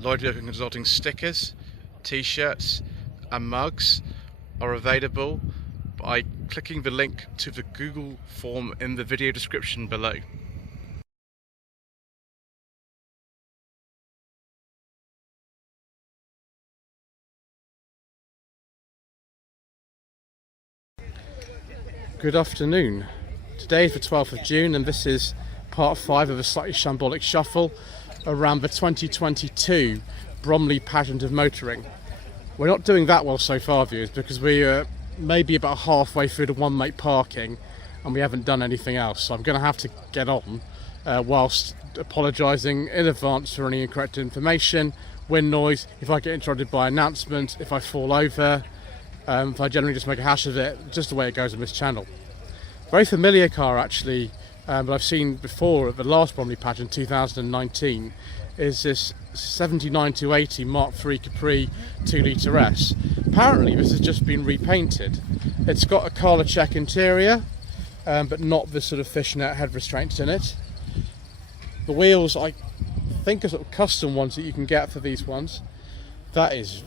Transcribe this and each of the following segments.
Lloyd Consulting stickers, t-shirts and mugs are available by clicking the link to the Google form in the video description below. Good afternoon. Today is the 12th of June and this is part 5 of a Slightly Shambolic Shuffle around the 2022 Bromley Pageant of Motoring. We're not doing that well so far, viewers, because we are maybe about halfway through the one mate parking and we haven't done anything else, so I'm going to have to get on whilst apologising in advance for any incorrect information, wind noise, if I get interrupted by announcement, if I fall over, if I generally just make a hash of it, just the way it goes on this channel. Very familiar car actually, but I've seen before at the last Bromley Pageant 2019, is this 79-80 Mark III Capri 2 Litre S. Apparently this has just been repainted. It's got a collar check interior, but not the sort of fishnet head restraints in it. The wheels I think are sort of custom ones that you can get for these ones. That is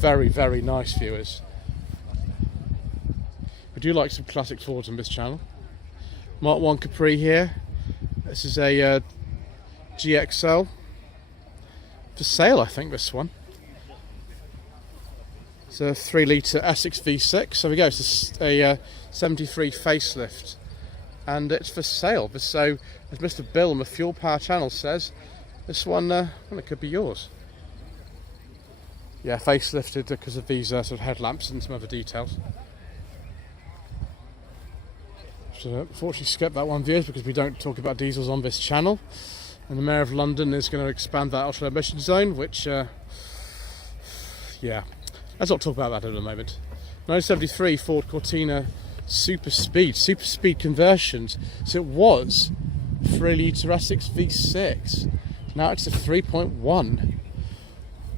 very, very nice, viewers. We do like some classic Fords on this channel. Mark 1 Capri here. This is a GXL. For sale, I think, this one. It's a 3 litre Essex V6. So we go, it's a 73 facelift. And it's for sale. So, as Mr. Bill on the Fuel Power channel says, this one, well, it could be yours. Yeah, facelifted because of these sort of headlamps and some other details. So unfortunately skip that one, viewers, because we don't talk about diesels on this channel. And the Mayor of London is going to expand that ultra emission zone, which, yeah, let's not talk about that at the moment. 1973 Ford Cortina Super Speed conversions. So it was 3 litre Essex V6. Now it's a 3.1.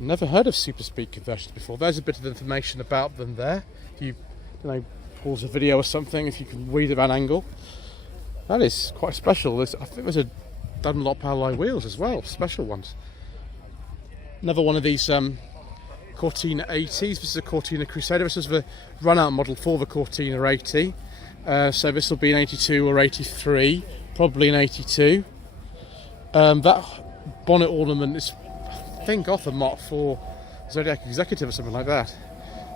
Never heard of Super Speed conversions before. There's a bit of information about them there. If you pause a video or something, if you can read about angle. That is quite special. I think there's a Dunlop alloy wheels as well, special ones. Another one of these Cortina 80s. This is a Cortina Crusader. This is the run-out model for the Cortina 80. So this will be an 82 or 83, probably an 82. That bonnet ornament is, I think, off a Mark IV Zodiac Executive or something like that.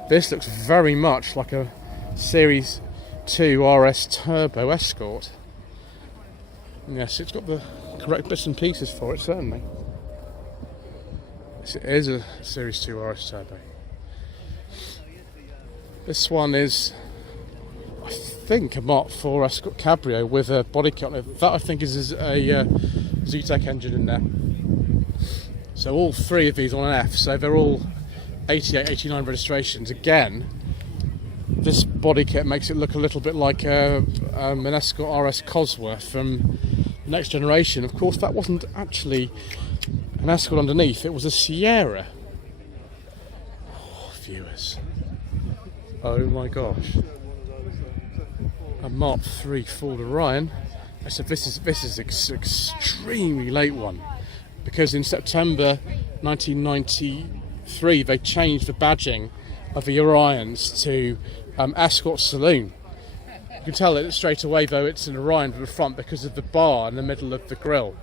This looks very much like a Series 2 RS Turbo Escort. Yes, it's got the correct bits and pieces for it, certainly. It is a Series 2 RS Turbo. This one is, I think, a Mark IV Escort Cabrio with a body kit on it. That, I think, is a Z-Tech engine in there. So all three of these on an F, so they're all 88, 89 registrations. Again, this body kit makes it look a little bit like an Escort RS Cosworth from Next Generation. Of course, that wasn't actually an Escort underneath, it was a Sierra. Oh, viewers. Oh my gosh. A Mark III Ford Orion. I said this is an extremely late one, because in September 1993 they changed the badging of the Orions to Escort Saloon. You can tell it straight away, though, it's an Orion from the front because of the bar in the middle of the grille.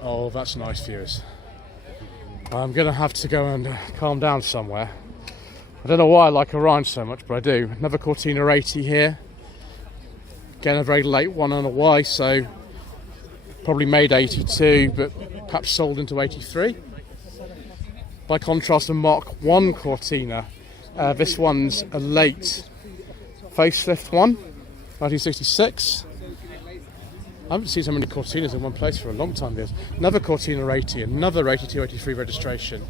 Oh, that's nice, viewers. I'm going to have to go and calm down somewhere. I don't know why I like Orion so much, but I do. Another Cortina 80 here. Again, a very late one on a Y, so probably made 82, but perhaps sold into 83. By contrast, a Mark 1 Cortina. This one's a late facelift one, 1966. I haven't seen so many Cortinas in one place for a long time. There's another Cortina 80, another 82, 83 registration.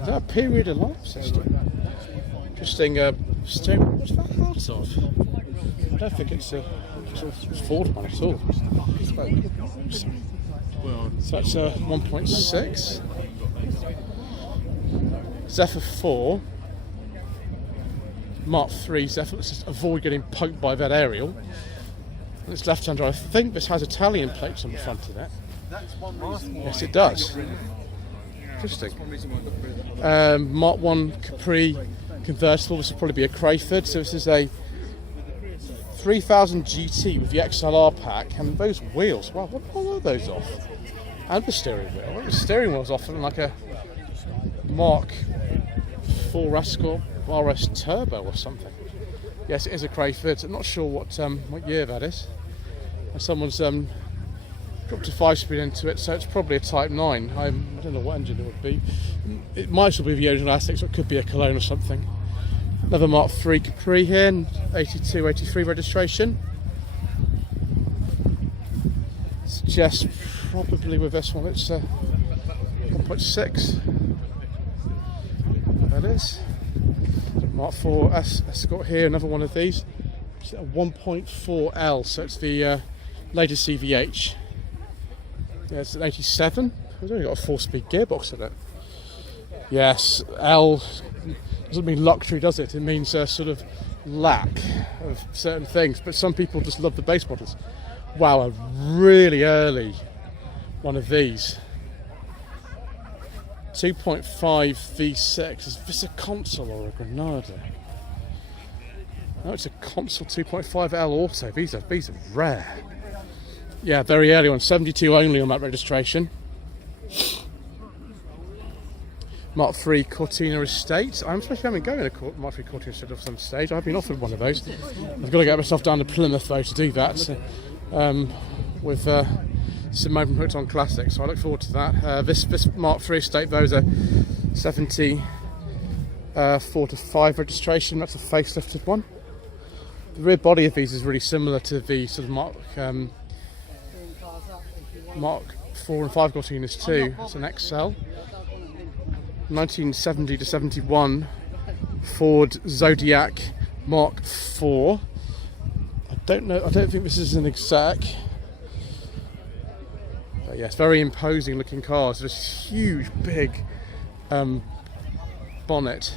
Is that a period of life system? Interesting steering. What's that part of? I don't think it's a Ford one at all. So that's a 1.6. Zephyr 4. Mark III Zephyr. Let's just avoid getting poked by that aerial. And it's left-hander. I think this has Italian plates on the front of it. Yes, it does. Interesting. Mark 1 Capri convertible. This will probably be a Crayford. So this is a 3000 GT with the XLR pack, and those wheels. Wow, what are those off? And the steering wheel. The steering wheel's off like a Mark 4 Escort RS Turbo or something. Yes, it is a Crayford. I'm not sure what year that is. And someone's dropped a 5-speed into it, so it's probably a Type 9. I don't know what engine it would be. It might still be the original Essex, or it could be a Cologne or something. Another Mark 3 Capri here, 82, 83 registration. It's just probably with this one, it's 1.6. That is. Mark 4 Escort here, another one of these. It's a 1.4L, so it's the latest CVH. Yeah, it's an 87. It's only got a 4-speed gearbox in it. Yes, L doesn't mean luxury, does it? It means sort of lack of certain things. But some people just love the base models. Wow, a really early one of these. 2.5 V6. Is this a console or a Granada? No, it's a console 2.5L Auto. These are rare. Yeah, very early one. 72 only on that registration. Mark 3 Cortina Estate. I'm supposed to be going a Mark 3 Cortina Estate off some stage. I've been offered one of those. I've got to get myself down to Plymouth though to do that. So, with some open hooked on classic, so I look forward to that. This Mark 3 Estate though is a 70 4 to 5 registration. That's a facelifted one. The rear body of these is really similar to the sort of Mark 4 and 5 Cortinas too. It's an XL. 1970 to 71 Ford Zodiac Mark 4. I don't think this is an exec. But yes, very imposing looking cars. This huge big bonnet.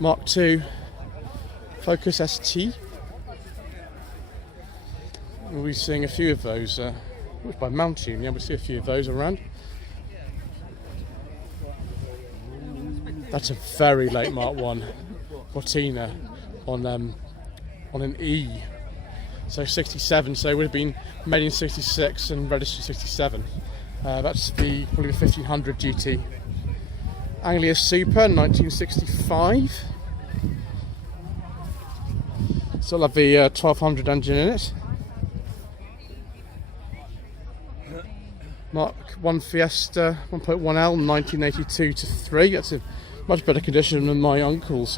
Mark 2 Focus ST. We'll be seeing a few of those by Mountain. Yeah, we'll see a few of those around. That's a very late Mark 1 Cortina on an E. So 67, so it would have been made in 66 and registered 67. That's probably the 1500 GT. Anglia Super, 1965. Still have the 1200 engine in it. Mark 1 Fiesta 1.1L, 1982 to 3. That's a much better condition than my uncle's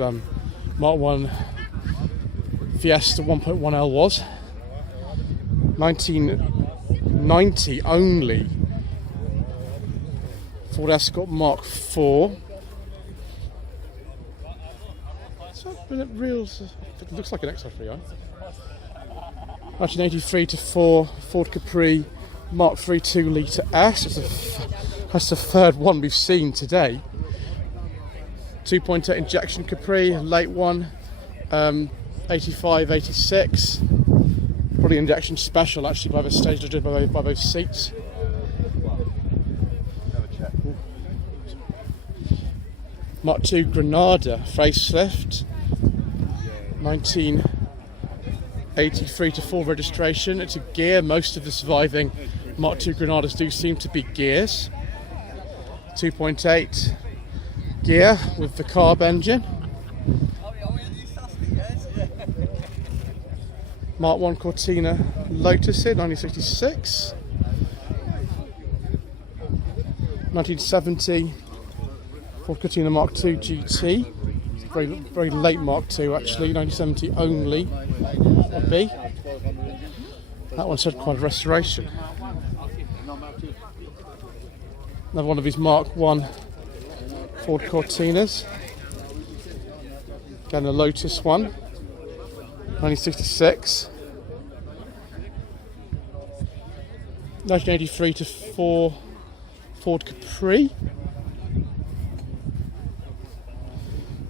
Mark 1 Fiesta 1.1L was. 1990 only Ford Escort Mark 4. It looks like an XR3i. 1983 to 4 Ford Capri Mark 3 2 litre S. That's the third one we've seen today. 2.8 injection Capri, late one, 85, 86. Probably injection special actually by the stage judged by those seats. Mark 2 Granada facelift, 1983 to 4 registration. It's a gear. Most of the surviving Mark 2 Granadas do seem to be gears. 2.8 gear with the carb engine. Mark 1 Cortina Lotus here, 1966. 1970 Ford Cortina Mark 2 GT. Very, very late Mark 2 actually, 1970 only. Would be. That one's had quite a restoration. Another one of his Mark 1 Ford Cortinas. Again, the Lotus one, 1966. 1983 to 4 Ford Capri.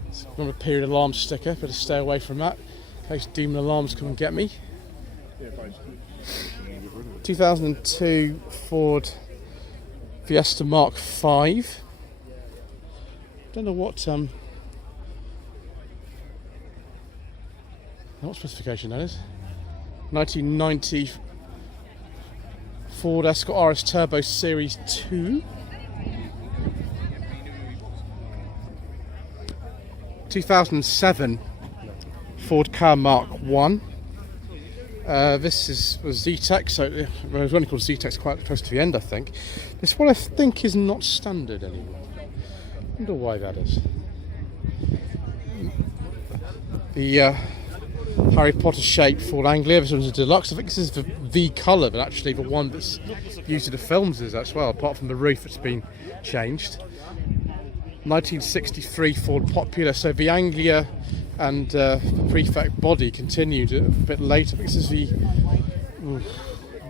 It's got a period alarm sticker, better stay away from that in case demon alarms come and get me. 2002 Ford Fiesta Mark V. Don't know what specification that is. 1990 Ford Escort RS Turbo Series 2. 2007 Ford Ka Mark 1. This was Z-Tech, so it was only called Z-Tech quite close to the end, I think. This one I think is not standard anymore. I wonder why that is. The Harry Potter shaped Ford Anglia, this one's a deluxe. I think this is the V colour, but actually the one that's used in the films is as well, apart from the roof that's been changed. 1963 Ford Popular, so the Anglia and the prefect body continued a bit later. I think this is the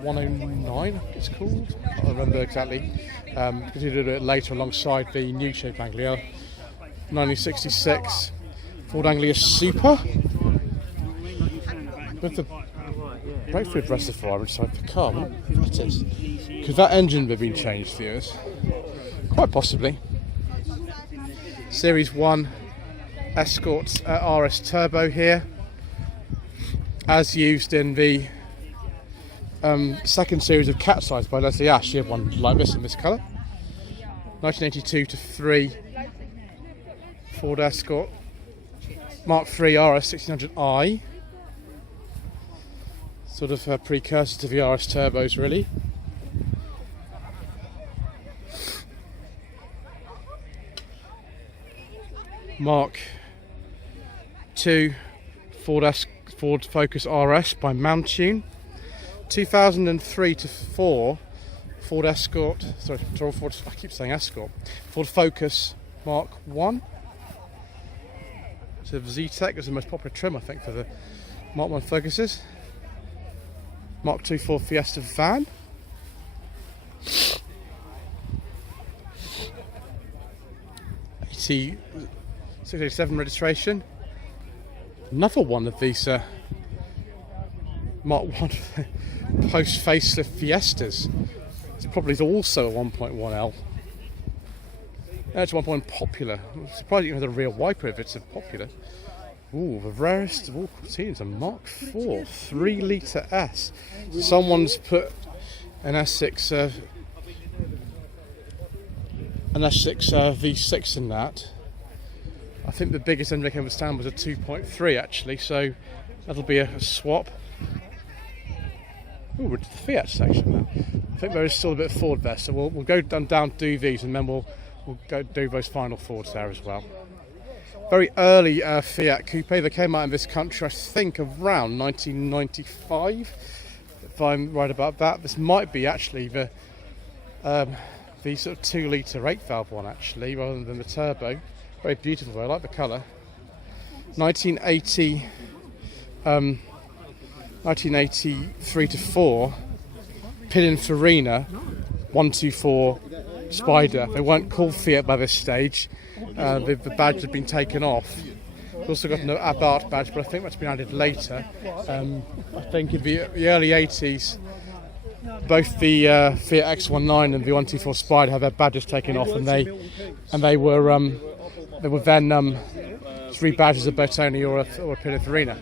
109, I think it's called. I can't remember exactly. Continued a bit later alongside the new shape Anglia. 1966 Ford Anglia Super with the breakthrough reservoir inside the car. What is? Could that engine have been changed, viewers? Quite possibly. Series 1 Escorts RS Turbo here, as used in the second series of Cat's Eyes by Leslie Ash. You have one like this in this colour. 1982 to 3 Ford Escort Mark III RS 1600i. Sort of a precursor to the RS Turbos, really. Mark II Ford Focus RS by Mountune. 2003 to 4 Ford Escort, sorry, Ford, I keep saying Escort. Ford Focus Mark 1. So the Z-Tech is the most popular trim, I think, for the Mark 1 Focuses. Mark II Ford Fiesta van. '687 registration. Another one of these Mark 1 post facelift Fiestas. It's probably also a 1.1L. That's 1.1 Popular. I'm surprised you can have a rear wiper if it's a Popular. Ooh, the rarest of all Cortinas, a Mark IV 3 litre S. Someone's put an S6 V6 in that. I think the biggest engine I can understand was a 2.3 actually, so that'll be a swap. Ooh, we're to the Fiat section now. I think there is still a bit of Ford there, so we'll go down do these and then we'll go do those final Fords there as well. Very early Fiat coupe. They came out in this country, I think, around 1995, if I'm right about that. This might be actually the sort of 2 litre 8-valve one actually, rather than the turbo. Very beautiful though, I like the colour. 1983 to 4 Pininfarina 124 Spider. They weren't called Fiat by this stage. The badge had been taken off. We've also got an Abarth badge, but I think that's been added later. I think in the early 80s, both the Fiat X19 and the 124 Spider had their badges taken off, and they were then 3 badges of Bertoni or a Pininfarina.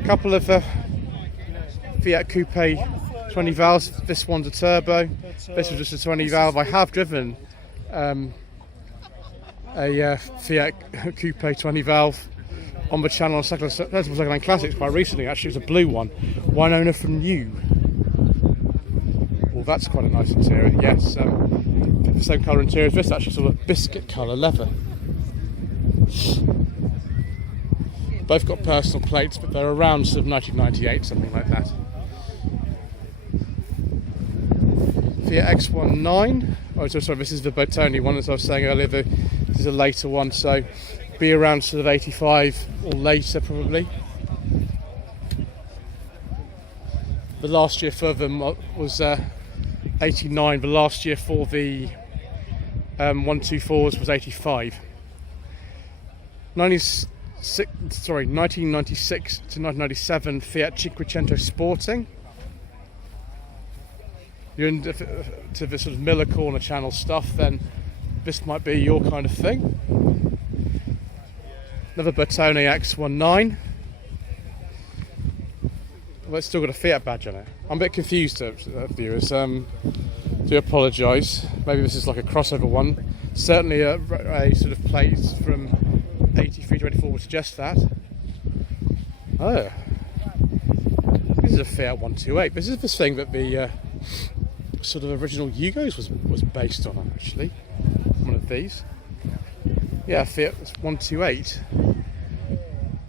A couple of Fiat Coupe 20 valves. This one's a turbo. This was just a 20 valve. I have driven a Fiat Coupe 20 valve on the channel on Second-Hand Classics quite recently. Actually, it was a blue one. One owner from New. Well, that's quite a nice interior. Yes, the same colour interior as this. Actually, sort of biscuit colour leather. Both got personal plates, but they're around sort of 1998, something like that. Fiat X19. Oh, sorry, this is the Bertoni one, as I was saying earlier. This is a later one, so be around sort of 85 or later, probably. The last year for them was 89. The last year for the 124s was 85. 1996 to 1997 Fiat Cinquecento Sporting. you're into the sort of Miller Corner channel stuff, then this might be your kind of thing. Another Bertone X19. Well, it's still got a Fiat badge on it. I'm a bit confused, viewers. Do apologise. Maybe this is like a crossover one. Certainly a sort of plate from 83 to 84 would suggest that. Oh. This is a Fiat 128. This is the thing that the sort of original Yugos was based on, actually. One of these. Yeah, Fiat 128.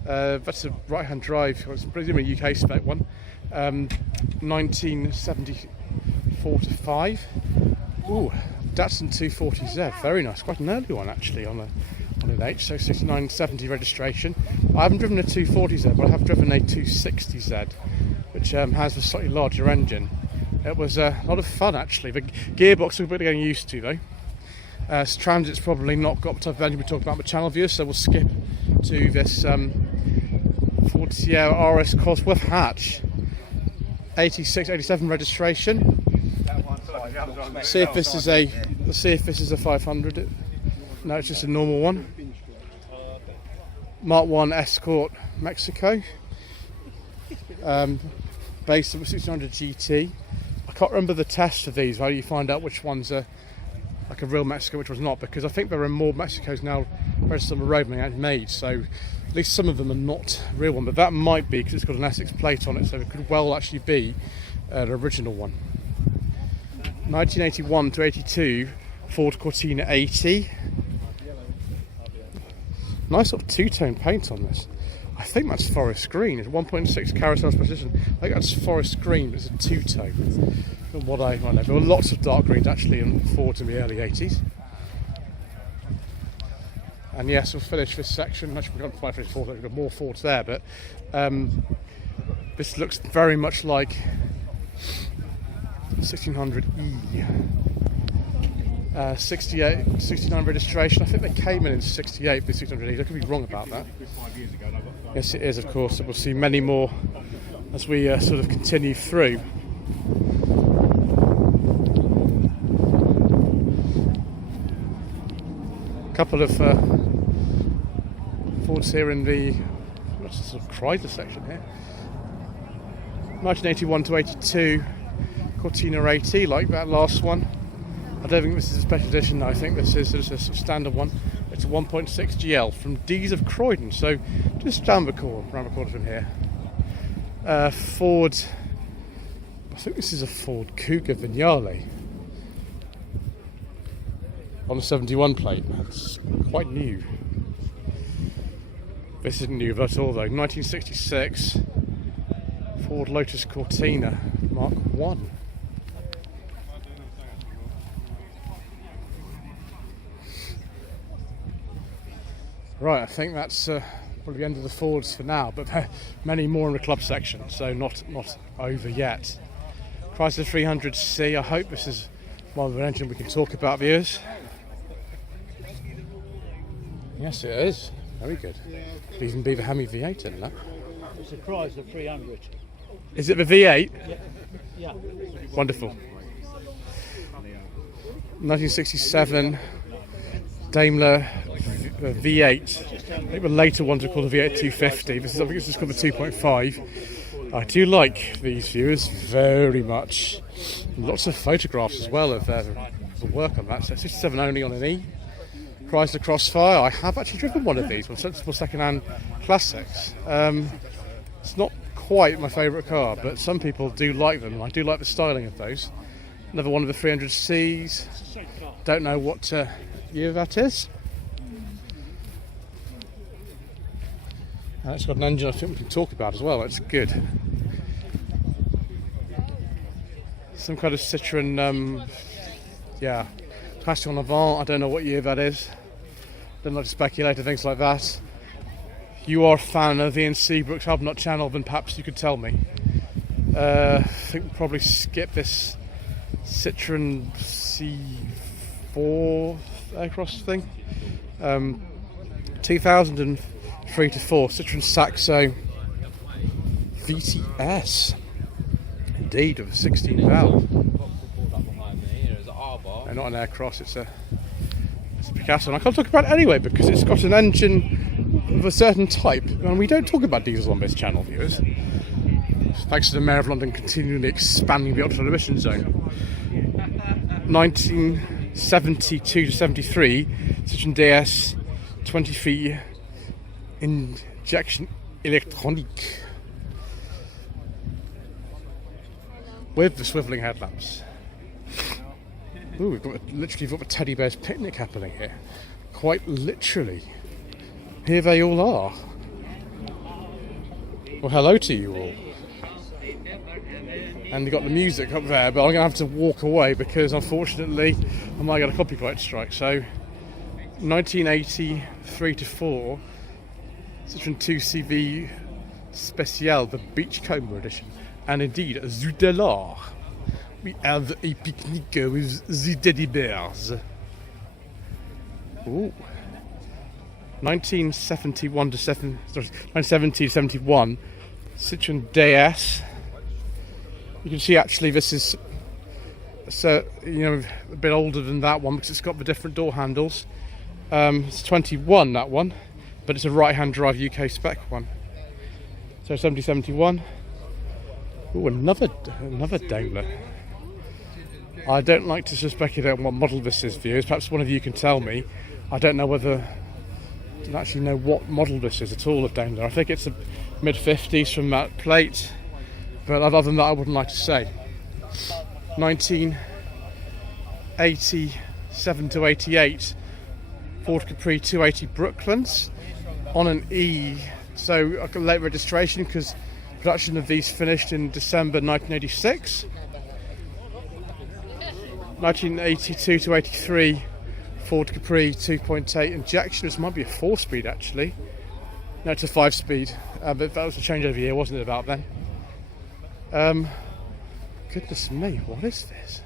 That's a right-hand drive. It's presumably a UK spec one. 1974 to 5. Ooh, Datsun 240Z. Very nice. Quite an early one actually on an H. So 6970 registration. I haven't driven a 240Z, but I have driven a 260Z, which has a slightly larger engine. It was a lot of fun actually. The gearbox we're getting used to though. Transit's probably not got the type of engine we talk about with channel viewers, so we'll skip to this Ford Sierra RS Cosworth hatch. 86, 87 registration. See if this is a 500. No, it's just a normal one. Mark 1 Escort Mexico. Based on 1600 GT. I can't remember the test of these. How do you find out which ones are like a real Mexico, which was not? Because I think there are more Mexicos now registered on the road than made. So at least some of them are not real one, but that might be because it's got an Essex plate on it, so it could well actually be an original one. 1981 to 82 Ford Cortina 80. Nice sort of two-tone paint on this. I think that's forest green. It's 1.6 carousel precision. I think that's forest green, but it's a two-tone. From what I know, there were lots of dark greens actually in Fords in the early 80s. And yes, we'll finish this section. Actually, we can't quite finish Fords. We've got more Fords there, but this looks very much like 1600E. 68, 69 registration. I think they came in 68 with 600E. I could be wrong about that. Yes, it is, of course. We'll see many more as we sort of continue through. A couple of Fords here in the sort of Chrysler section here. 1981 to 82 Cortina 80, like that last one. I don't think this is a special edition. I think this is a sort of standard one. It's a 1.6 GL from D's of Croydon, so just round the corner from here. Ford, I think this is a Ford Cougar Vignale on a 71 plate. That's quite new. This isn't new at all though. 1966 Ford Lotus Cortina Mark 1. Right, I think that's probably the end of the Fords for now, but there are many more in the club section, so not over yet. Chrysler 300C, I hope this is one of an engine we can talk about, viewers. Yes, it is. Very good. Could even be the Hemi V8 in that. It's a Chrysler 300. Is it the V8? Yeah. Wonderful. 1967 Daimler V8. I think the later ones are called the V8 250. I think it's just called the 2.5. I do like these viewers very much. Lots of photographs as well of the work on that. So 67 only on an E. Chrysler Crossfire. I have actually driven one of these, one sensible second-hand classics. It's not quite my favourite car, but some people do like them. I do like the styling of those. Another one of the 300Cs. Don't know what year that is. And it's got an engine I think we can talk about as well. It's good. Some kind of Citroen, Passion Avant. I don't know what year that is. Don't like to speculate on things like that. You are a fan of Ian Seabrook's Hubnut channel, then perhaps you could tell me. I think we'll probably skip this Citroen C4 aircross thing. 2003 to 4 Citroen Saxo VTS. Indeed, with a 16 valve. not an Aircross, it's a Picasso. And I can't talk about it anyway because it's got an engine of a certain type, and we don't talk about diesels on this channel, viewers. Thanks to the Mayor of London continually expanding the ultra emission zone. 1972 to 73, Citroën DS 20 injection electronic with the swivelling headlamps. Ooh, we've got a teddy bear's picnic happening here. Quite literally. Here they all are. Well, hello to you all. And you've got the music up there, but I'm going to have to walk away because unfortunately I might get a copyright strike. So 1983 to 4, Citroën 2CV Special, the Beachcomber edition, and indeed Zoudelard. We have a picnic with the teddy bears. Ooh. 1971 to 1970 to 71, Citroën DS. You can see actually this is a bit older than that one because it's got the different door handles. It's 21, that one, but it's a right-hand drive UK spec one. So 7071. Ooh, another Daimler. I don't like to speculate on what model this is, viewers. Perhaps one of you can tell me. I don't know whether I don't actually know what model this is at all of Daimler. I think it's a mid-50s from that plate, but other than that I wouldn't like to say. 1987 to 88, Ford Capri 280 Brooklands on an E, so a late registration because production of these finished in December 1986. 1982 to 83, Ford Capri 2.8 injection. This might be a 4-speed actually. No, it's a 5-speed. But that was a changeover year, wasn't it, about then? Goodness me, what is this?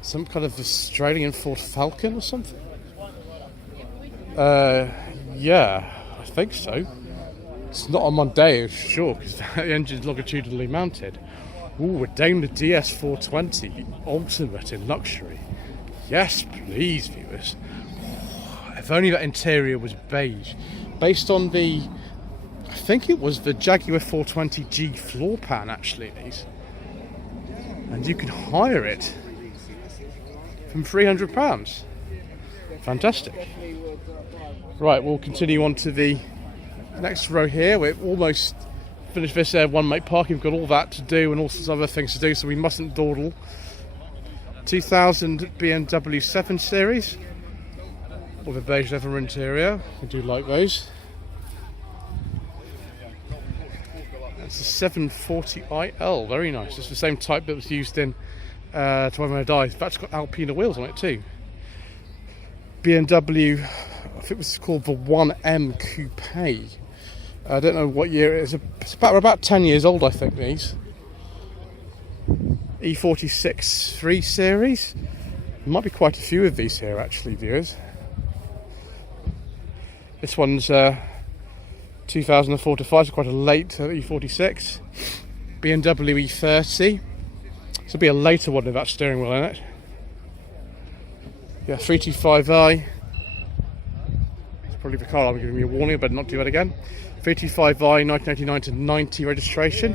Some kind of Australian Ford Falcon or something? Yeah, I think so. It's not a Mondeo, sure, because the engine's longitudinally mounted. Ooh, a Daimler DS420, the ultimate in luxury. Yes, please, viewers. If only that interior was beige. Based on the, I think it was the Jaguar 420G floor pan, actually, these. And you can hire it from £300. Fantastic. Right, we'll continue on to the next row here. We're almost finished this one mate parking. We've got all that to do and all sorts of other things to do, so we mustn't dawdle. 2000 BMW 7 Series with a beige leather interior. We do like those. That's a 740IL, very nice. It's the same type that was used in To When I Die. In fact, it's got Alpina wheels on it too. BMW, I think it was called the 1M Coupe. I don't know what year it is. It's about 10 years old, I think, these. E46 3 Series. There might be quite a few of these here, actually, viewers. This one's 2004 to 5, so quite a late E46. BMW E30. This will be a later one with that steering wheel in it. Yeah, 325i. It's probably the car I'm giving me a warning, I better not do that again. 325i, 1989 to 90 registration.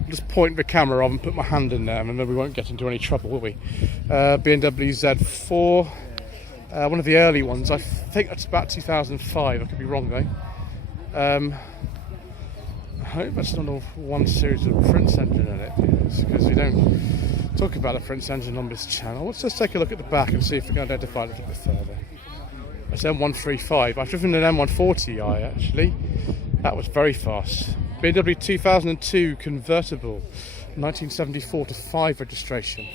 I'll just point the camera on and put my hand in there, and then we won't get into any trouble, will we? BMW Z4. One of the early ones. I think that's about 2005. I could be wrong though. I hope that's not a one series of Prince engine in it, because we don't talk about a Prince engine on this channel. Let's just take a look at the back and see if we can identify it a little bit further. It's M135. I've driven an M140i actually. That was very fast. BMW 2002 convertible, 1974 to 5 registration.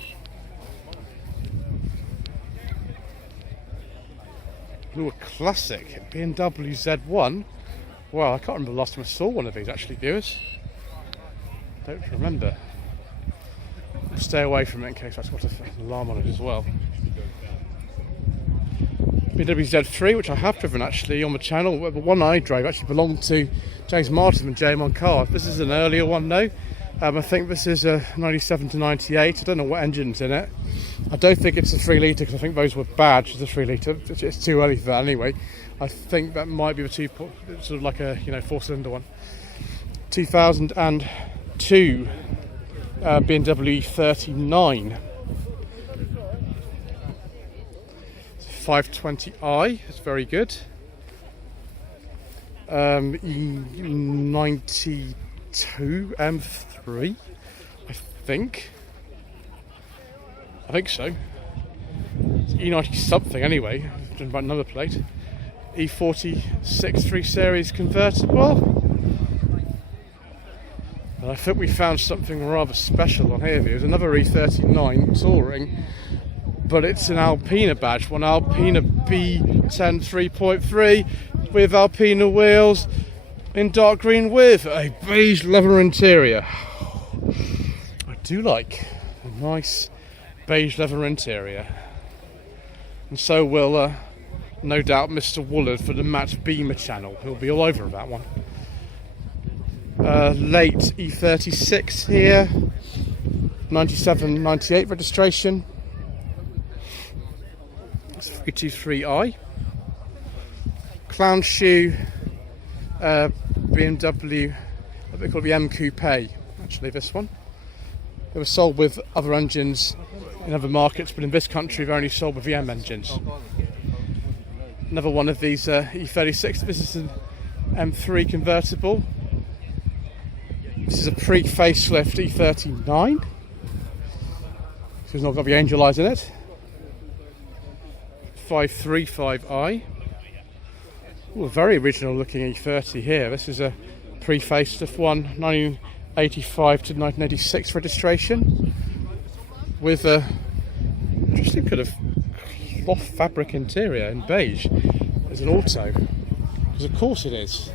Ooh, a classic BMW Z1. Well, I can't remember the last time I saw one of these actually, viewers. Don't remember. I'll stay away from it in case that's got an alarm on it as well. BMW Z3, which I have driven actually on the channel. The one I drove actually belonged to James Martin and JM on Cars. This is an earlier one though. I think this is a 97 to 98. I don't know what engine's in it. I don't think it's a 3 litre because I think those were bad. It's a 3 litre. It's too early for that anyway. I think that might be the sort of like a 4-cylinder one. 2002 BMW 39. 520i. It's very good. E92 M3, I think so. It's E90 something anyway, judging by number plate. E46 3 Series convertible. And I think we found something rather special on here. There's another E39 Touring, but it's an Alpina badge, one Alpina B10 3.3 with Alpina wheels in dark green with a beige leather interior. I do like a nice beige leather interior, and so will no doubt Mr. Woolard for the Matt Beamer channel. He'll be all over that one. Late E36 here, 97 98 registration. It's 323i. Clown shoe BMW, what they call the M Coupe, actually this one. They were sold with other engines in other markets, but in this country they're only sold with the M engines. Another one of these E36, this is an M3 convertible. This is a pre-facelift E39. This has not got the angel eyes in it. 535i. Ooh, a very original looking E30 here. This is a pre-facelift one, 1985 to 1986 registration, with a interesting kind of cloth fabric interior in beige. There's an auto, because of course it is.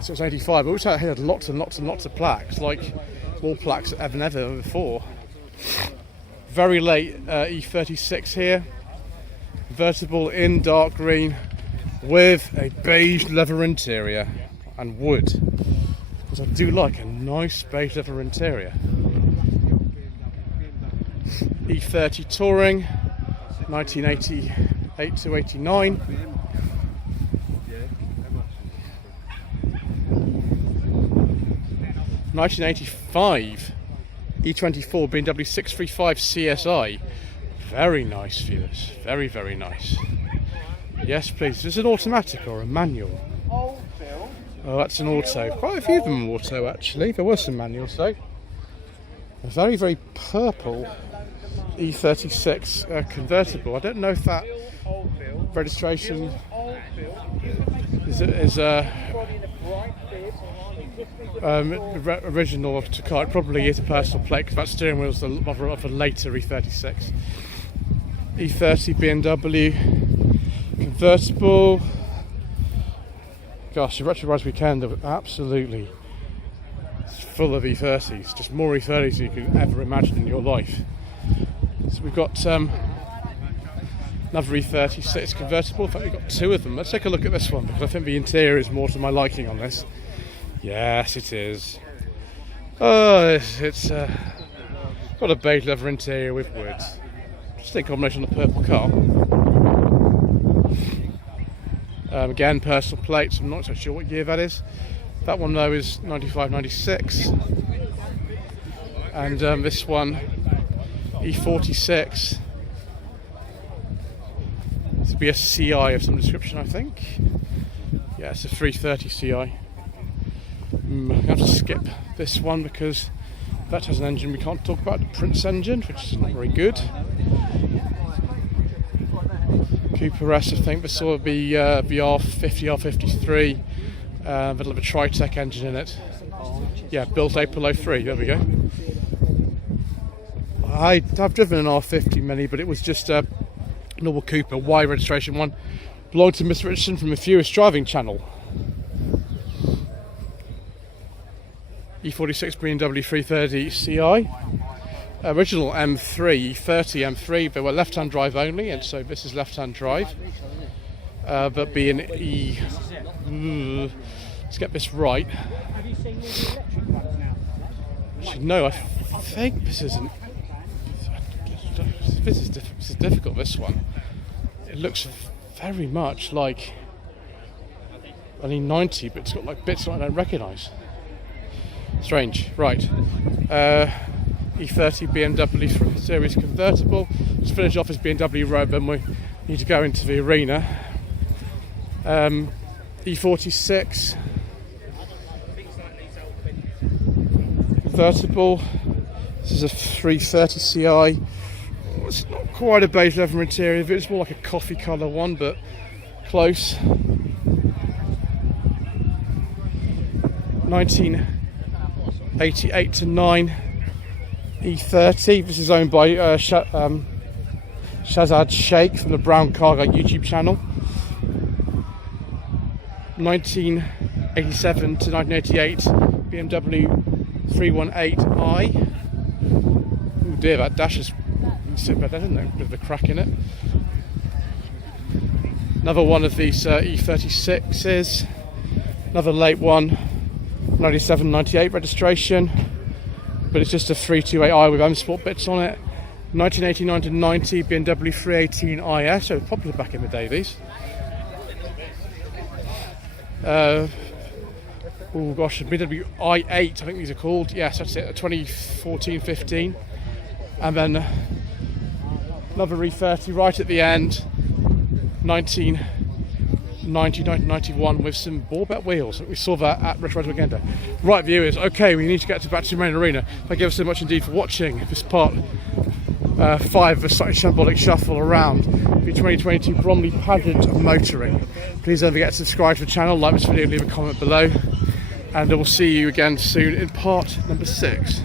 So it's 85, but it also had lots and lots and lots of plaques, like more plaques than ever before. Very late E36 here, convertible in dark green with a beige leather interior and wood, because I do like a nice beige leather interior. E30 Touring, 1988 to 89. 1985 E24 BMW 635 CSI. Very nice, viewers. Very, very nice. Yes, please. Is this an automatic or a manual? Oh, that's an auto. Quite a few of them are auto, actually. There were some manuals, though. A very, very purple E36 convertible. I don't know if that registration is original to car. It probably is a personal plate, because that steering wheel is of a later E36. E30 BMW convertible. Gosh, the retro rides weekend are absolutely full of E30s. Just more E30s than you could ever imagine in your life. So we've got another E36 convertible. In fact, we've got two of them. Let's take a look at this one, because I think the interior is more to my liking on this. Yes, it is. Oh, it's got a beige leather interior with wood. Just a combination on the purple car. Again, personal plates. I'm not so sure what year that is. That one though is 95, 96. And this one, E46. This would be a CI of some description, I think. Yeah, it's a 330 CI. I'm going to have to skip this one because that has an engine we can't talk about, the Prince engine, which is not very good. Cooper S, I think this will be the R50, R53, a bit of a Tritec engine in it. Yeah, built April 03, there we go. I've driven an R50 Mini, but it was just a normal Cooper, Y registration one. Belonged to Mr. Richardson from the Furious Driving channel. E46 BMW 330 CI. Original M3, E30 M3, they were left-hand drive only, and so this is left-hand drive. But being E... let's get this right. no, I think this isn't. This is difficult. This one. It looks very much like only 90, but it's got like bits that I don't recognise. Strange. Right. E30 BMW Series convertible. Let's finish off as BMW Road, then we need to go into the arena. E46 convertible. This is a 330 Ci. It's not quite a beige leather interior, it's more like a coffee colour one, but close. 1988 to 9 E30. This is owned by Shazad Sheikh from the Brown Cargo YouTube channel. 1987 to 1988 BMW 318i. Oh dear, that dash is sit better, isn't it? Bit of a crack in it. Another one of these E36s. Another late one, 97, 98 registration, but it's just a 328i with M Sport bits on it. 1989 to 90 BMW 318IS, so popular back in the day, these. Oh gosh, BMW i8, I think these are called. Yes, that's it, 2014-15. And then another E30 right at the end, 1990-1991 with some ball bet wheels. We saw that at Retro Weekender. Right, viewers, okay, we need to get back to the main arena. Thank you ever so much indeed for watching this part 5 of the Slightly Shambolic Shuffle around the 2022 Bromley Pageant of Motoring. Please don't forget to subscribe to the channel, like this video, leave a comment below, and I will see you again soon in part number 6.